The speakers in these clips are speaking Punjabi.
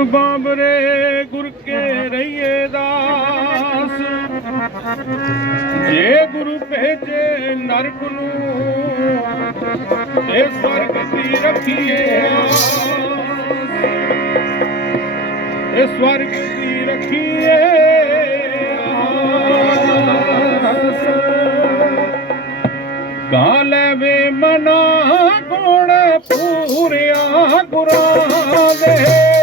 ਗੁਰ ਬਾਬਰੇ ਗੁਰ ਕੇ ਰਹੀਏ ਦਾਸ। ਜੇ ਗੁਰੂ ਭੇਜੇ ਨਰਕ ਨੂੰ ਇਹ ਸਵਰਗ ਦੀ ਰੱਖੀਏ ਇਹ ਸਵਰਗ ਦੀ ਰੱਖੀਏ ਗਾ ਲੈਵੇ ਮਨਾ ਕੋਣ ਪੂਰਿਆ ਗੁਰਾਂ ਦੇ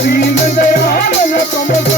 Sri Vidya Ananda Samudra.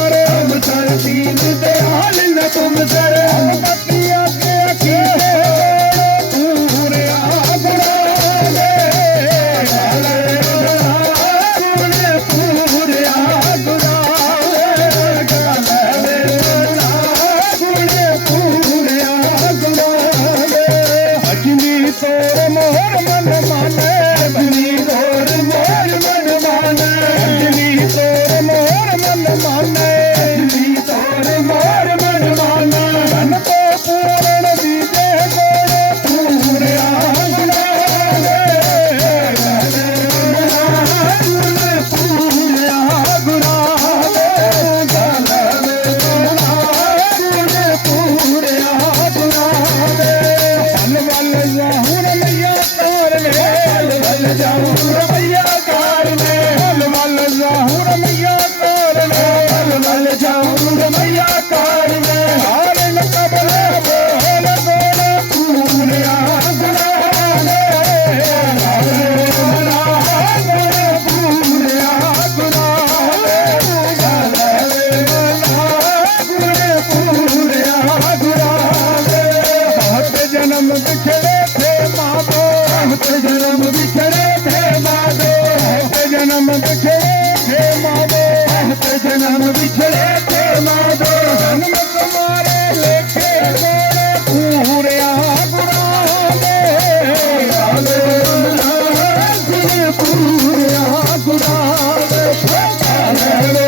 Ramaiya ਕਾਰ ਨੇ ਮਲ ਮਲ ਜਾਹੂ ਰਮਈਆ ਕਾਰ ਨੇ ਮਲ ਮਲ ਜਾਹੂ ਰਮਈਆ बिछड़े थे माधो ते जन्म बिछड़े थे माधो जन्म तुम्हारे लेखे मेरे पूरे गुनाहों में पूरे गुनाहों में